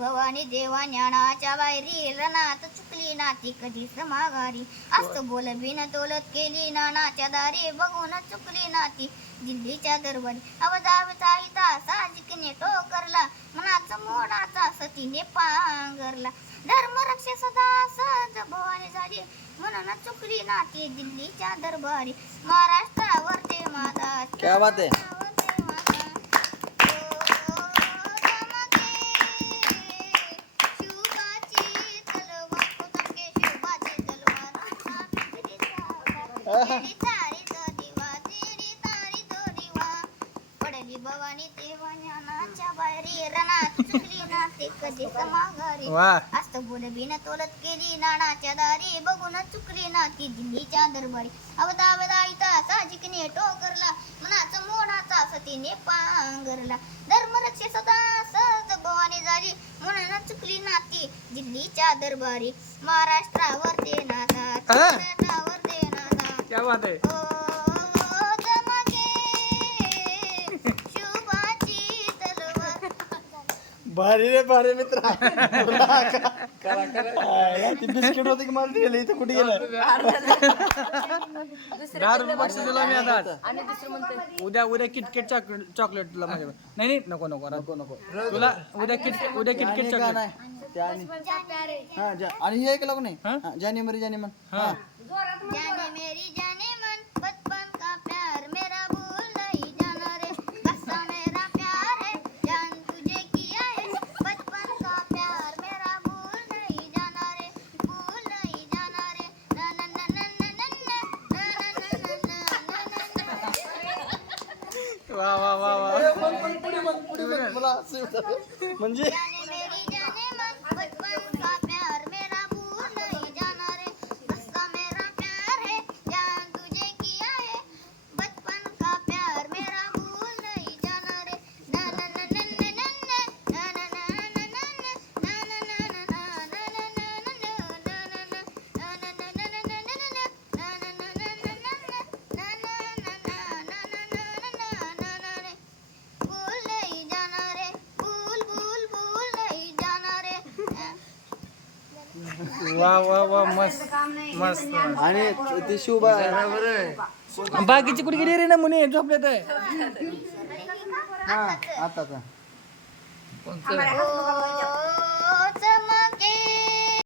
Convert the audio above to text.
भवानी देवा ज्ञानाच्या बाहेरी रणात चुकली नाती कधीच माघारी अस्त बोल बिन तोलत केली नानाच्या दारी बघून चुकली नाती दिल्लीच्या दरबारी अवधावता इता साजिकने टोकरला मनाचा मोडाचा सतीने पांगरला धर्मरक्षे सदा सहज भवानी झाली म्हणून चुकली नाती दिल्लीच्या दरबारी महाराष्ट्रावर ते माता क्या बात है भवानी तेव्हा ज्ञानाच्या बाहेरी रणात चुकली नाते कधी समाघारी अस्त बोल बिन तोलत केली नानाच्या दारी बघून चुकली नाती दिल्लीच्या दरबारी अवधावधा इता साजिकने टोकरला मनाचा मोडाचा सतीने पांगरला धर्मरक्षे सदा सहज भवानी झाली म्हणून चुकली नाती दिल्लीच्या दरबारी महाराष्ट्रावर ते नाता महाराष्ट्रावर ते नाता क्या बात है भारी रे भारी मित्र ती बिस्किट होती की मला दिली इथं कुठे गेलं 10 रुपये बक्षीस दिला मी आता उद्या उद्या किटकेट चॉकलेट तुला माझ्या नाही नको नको नको नको तुला उद्या किटकेट चॉकलेट आणि हे ऐकलं नाही जाने मरी जाने मन जाने मेरी जाने मन बचपन का प्यार मेरा भूल नहीं जाना रे बसा मेरा प्यार है जान तुझे किया है बचपन का प्यार मेरा भूल नहीं जाना रे ना ना ना ना ना ना वा वा वा वा म्हणजे जाने मेरी जाने मन बचपन का प्यार मेरा भूल नहीं जाना रे बसा मेरा प्यार है जान तुझे किया है बचपन का प्यार मेरा भूल नहीं जाना रे ना ना ना ना ना ना ना ना भूल नहीं जाना रे भूल भूल भूल नहीं जाना रे वा वा वा मस्त मस्त आणि ते शिवबा बाकीची कुठे गेली रे ना मुनी झोपले तर हा आता ओ